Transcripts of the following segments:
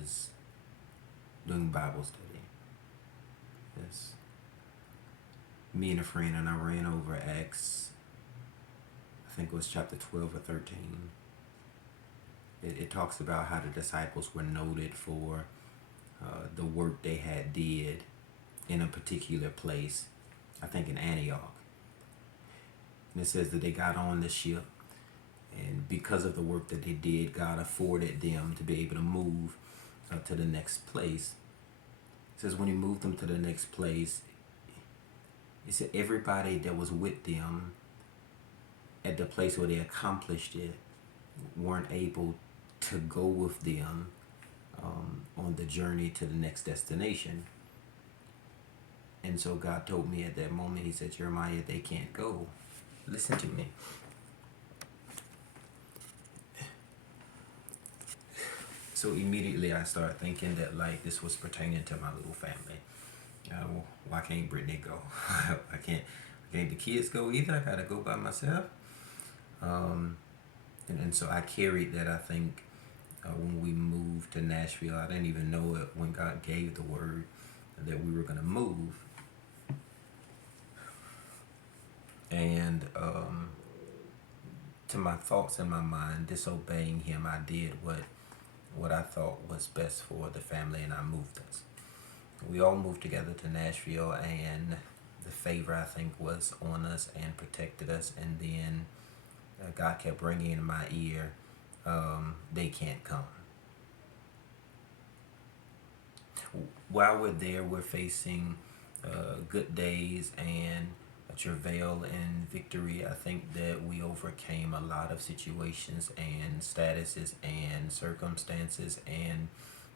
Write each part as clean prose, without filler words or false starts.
was doing Bible study. Yes. Me and a friend and I ran over Acts, I think it was chapter 12 or 13. It talks about how the disciples were noted for the work they had did in a particular place, I think in Antioch. And it says that they got on the ship, and because of the work that they did, God afforded them to be able to move to the next place. It says when he moved them to the next place, he said everybody that was with them at the place where they accomplished it weren't able to go with them on the journey to the next destination. And so God told me at that moment, he said, Jeremiah, they can't go. Listen to me. So immediately I started thinking that like this was pertaining to my little family. Why can't Brittany go? I can't the kids go either. I gotta go by myself. And so I carried that, I think, when we moved to Nashville. I didn't even know it when God gave the word that we were going to move. And to my thoughts in my mind, disobeying him, I did what I thought was best for the family, and I moved us. We all moved together to Nashville, and the favor, I think, was on us and protected us. And then God kept ringing in my ear, they can't come. While we're there, we're facing good days and travail and victory. I think that we overcame a lot of situations and statuses and circumstances, and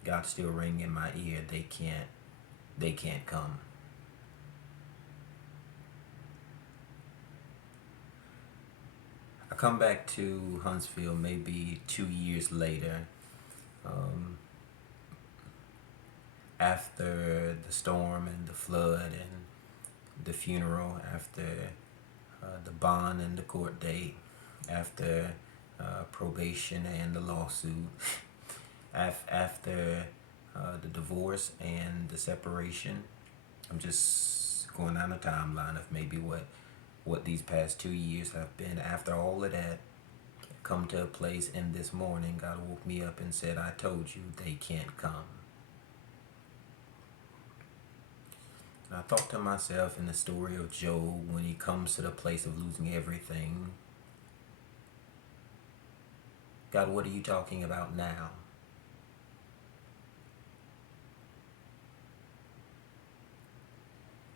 God still ringing in my ear, they can't come. I come back to Huntsville maybe 2 years later, after the storm and the flood and the funeral, after the bond and the court date, after probation and the lawsuit, after the divorce and the separation. I'm just going down a timeline of maybe what these past 2 years have been. After all of that, come to a place, in this morning, God woke me up and said, I told you they can't come. And I thought to myself in the story of Job, when he comes to the place of losing everything, God, what are you talking about now?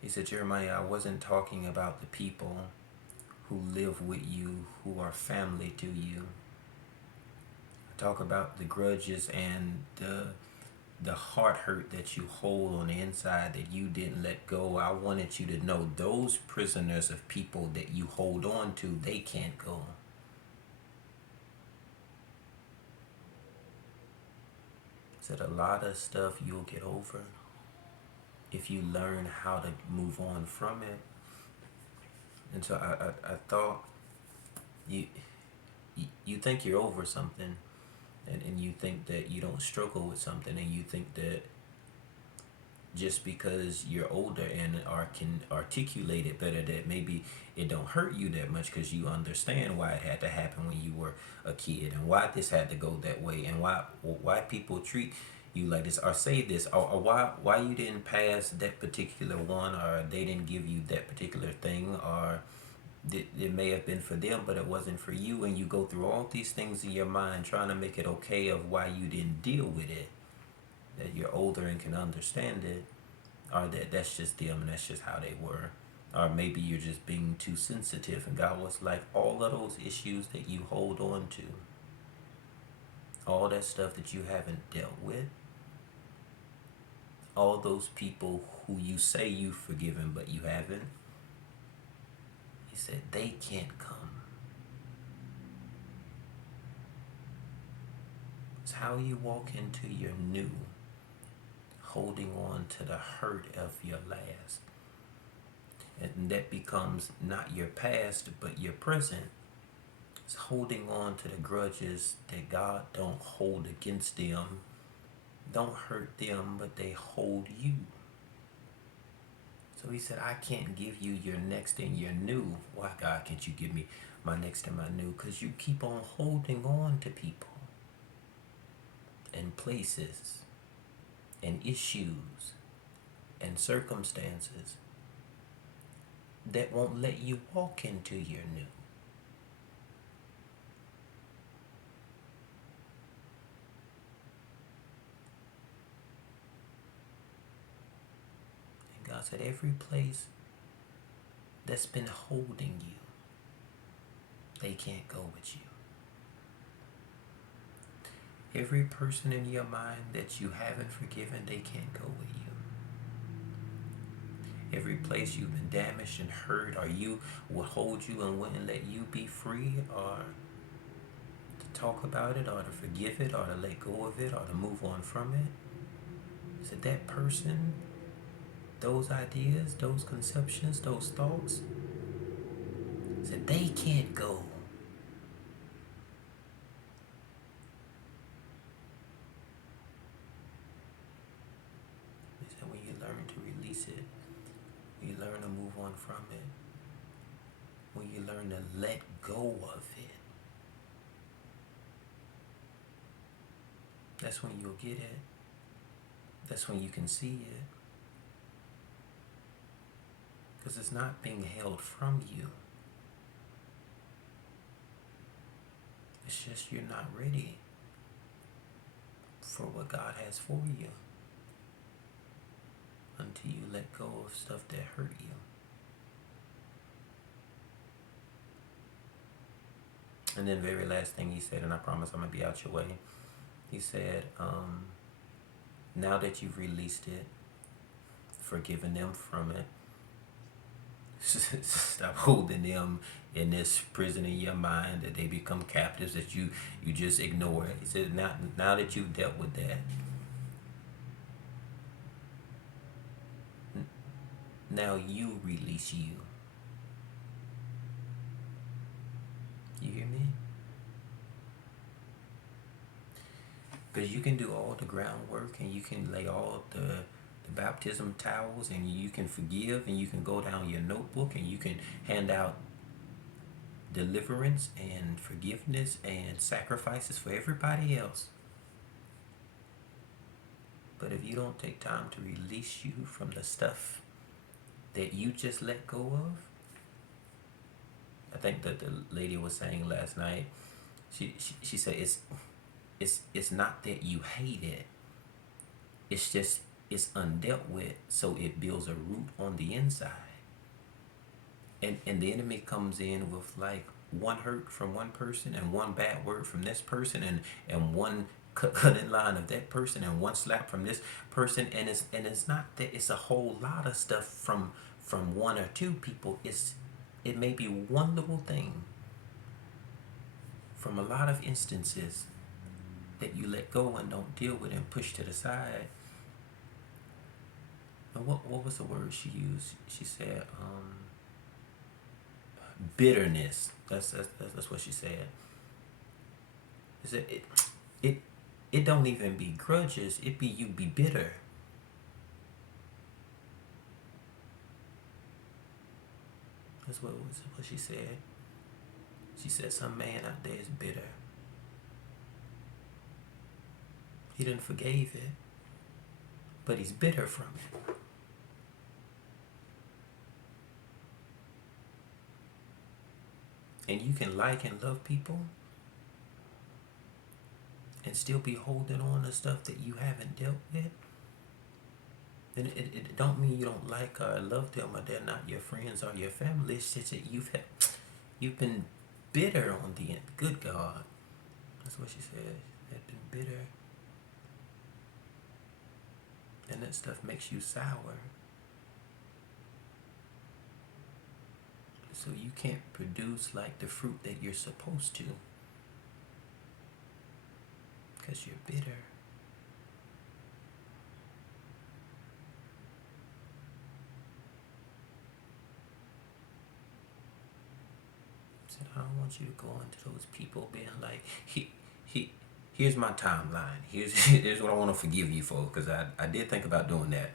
He said, Jeremiah, I wasn't talking about the people who live with you, who are family to you. I talk about the grudges and the heart hurt that you hold on the inside that you didn't let go. I wanted you to know those prisoners of people that you hold on to, they can't go. I said a lot of stuff you'll get over if you learn how to move on from it. And so I thought, you think you're over something, and you think that you don't struggle with something, and you think that just because you're older and can articulate it better, that maybe it don't hurt you that much because you understand why it had to happen when you were a kid, and why this had to go that way, and why people treat you like this, or say this, or why you didn't pass that particular one, or they didn't give you that particular thing, or it may have been for them but it wasn't for you. And you go through all these things in your mind trying to make it okay of why you didn't deal with it, that you're older and can understand it, or that's just them and that's just how they were, or maybe you're just being too sensitive. And God was like, all of those issues that you hold on to, all that stuff that you haven't dealt with, all those people who you say you've forgiven but you haven't, he said they can't come. It's how you walk into your new, holding on to the hurt of your last. And that becomes not your past but your present. It's holding on to the grudges that God don't hold against them, don't hurt them, but they hold you. So he said, I can't give you your next and your new. Why, God, can't you give me my next and my new? Because you keep on holding on to people and places and issues and circumstances that won't let you walk into your new. And God said, every place that's been holding you, they can't go with you. Every person in your mind that you haven't forgiven, they can't go with you. Every place you've been damaged and hurt, or you will hold you and wouldn't let you be free, or to talk about it, or to forgive it, or to let go of it, or to move on from it. So that person, those ideas, those conceptions, those thoughts, so they can't go. He said when you learn to release it, when you learn to move on from it, when you learn to let go of it, that's when you'll get it. That's when you can see it. Because it's not being held from you. It's just you're not ready for what God has for you until you let go of stuff that hurt you. And then the very last thing he said, and I promise I'm going to be out your way. He said, now that you've released it, forgiven them from it, stop holding them in this prison in your mind that they become captives that you just ignore. He said, now that you've dealt with that, now you release you. You hear me? Because you can do all the groundwork and you can lay all the baptism towels and you can forgive and you can go down your notebook and you can hand out deliverance and forgiveness and sacrifices for everybody else. But if you don't take time to release you from the stuff that you just let go of, I think that the lady was saying last night, she said it's not that you hate it, it's just it's undealt with, so it builds a root on the inside. And the enemy comes in with like one hurt from one person and one bad word from this person and one cut in line of that person and one slap from this person, and it's not that it's a whole lot of stuff from one or two people. It may be one little thing from a lot of instances that you let go and don't deal with and push to the side. And what was the word she used? She said bitterness. That's what she said. She said it don't even be grudges. It be you be bitter. That's what she said. She said some man out there is bitter. He didn't forgave it, but he's bitter from it. And you can like and love people and still be holding on to stuff that you haven't dealt with. And it don't mean you don't like or love them or they're not your friends or your family. It's just that you've been bitter on the end. Good God. That's what she said. They've been bitter. And that stuff makes you sour. So you can't produce like the fruit that you're supposed to. Because you're bitter. I don't want you to go into those people being like, he here's my timeline. Here's what I want to forgive you for, because I did think about doing that.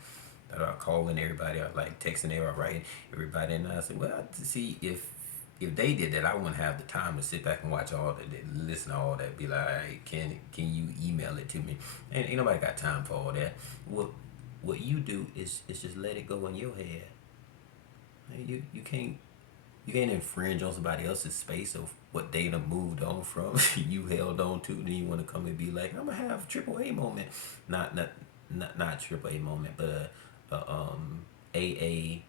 I calling everybody, I like texting everybody, writing everybody, and I said, well, to see if they did that, I wouldn't have the time to sit back and watch all that, listen to all that. Be like, all right, can you email it to me? And ain't nobody got time for all that. What you do is just let it go in your head. You can't infringe on somebody else's space of what they done moved on from. You held on to, then you want to come and be like, I'm gonna have a AAA moment, not AAA moment, but AA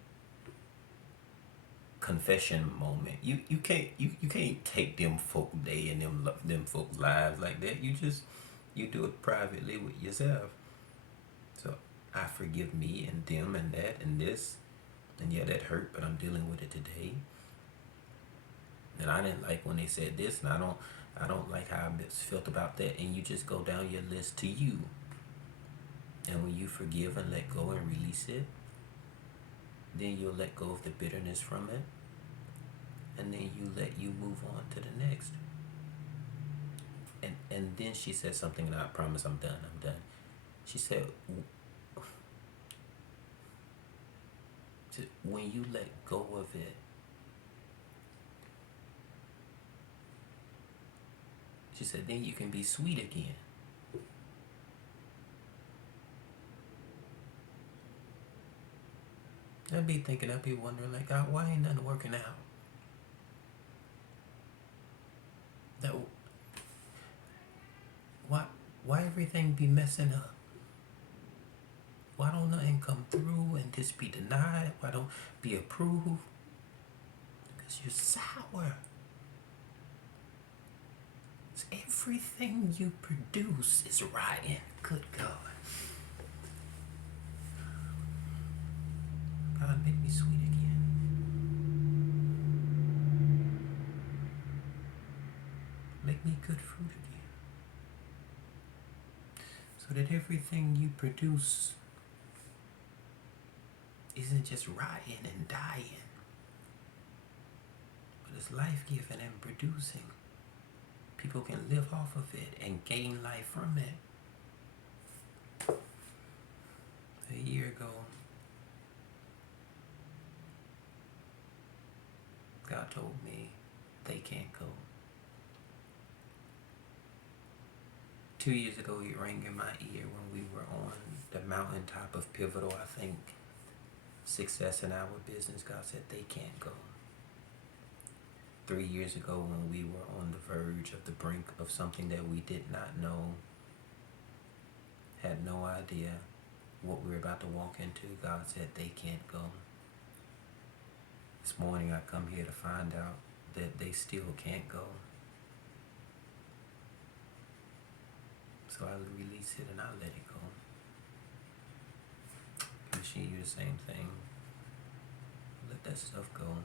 confession moment. You can't take them folk day and them folk lives like that. You do it privately with yourself. So I forgive me and them and that and this, and yeah, that hurt, but I'm dealing with it today. And I didn't like when they said this, and I don't like how I felt about that. And you just go down your list to you. And when you forgive and let go and release it, then you'll let go of the bitterness from it, and then you move on to the next. And then she said something, and I promise I'm done. She said, when you let go of it, she said, then you can be sweet again. I'd be wondering, like, God, why ain't nothing working out? That why everything be messing up? Why don't nothing come through and this be denied? Why don't be approved? Because you're sour. Everything you produce is rotten. Good God. God, make me sweet again. Make me good fruit again. So that everything you produce isn't just rotting and dying, but it's life-giving and producing. People can live off of it and gain life from it. A year ago, God told me they can't go. 2 years ago, he rang in my ear when we were on the mountaintop of pivotal, I think, success in our business. God said they can't go. 3 years ago, when we were on the verge of the brink of something that we did not know, had no idea what we were about to walk into, God said they can't go. This morning I come here to find out that they still can't go. So I release it and I let it go. Wishing you the same thing. Let that stuff go.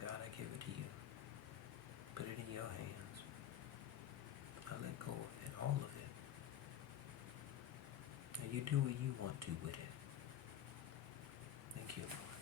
God, I give it to you. Put it in your hands. I let go of it, all of it. And you do what you want to with it. Thank you, Lord.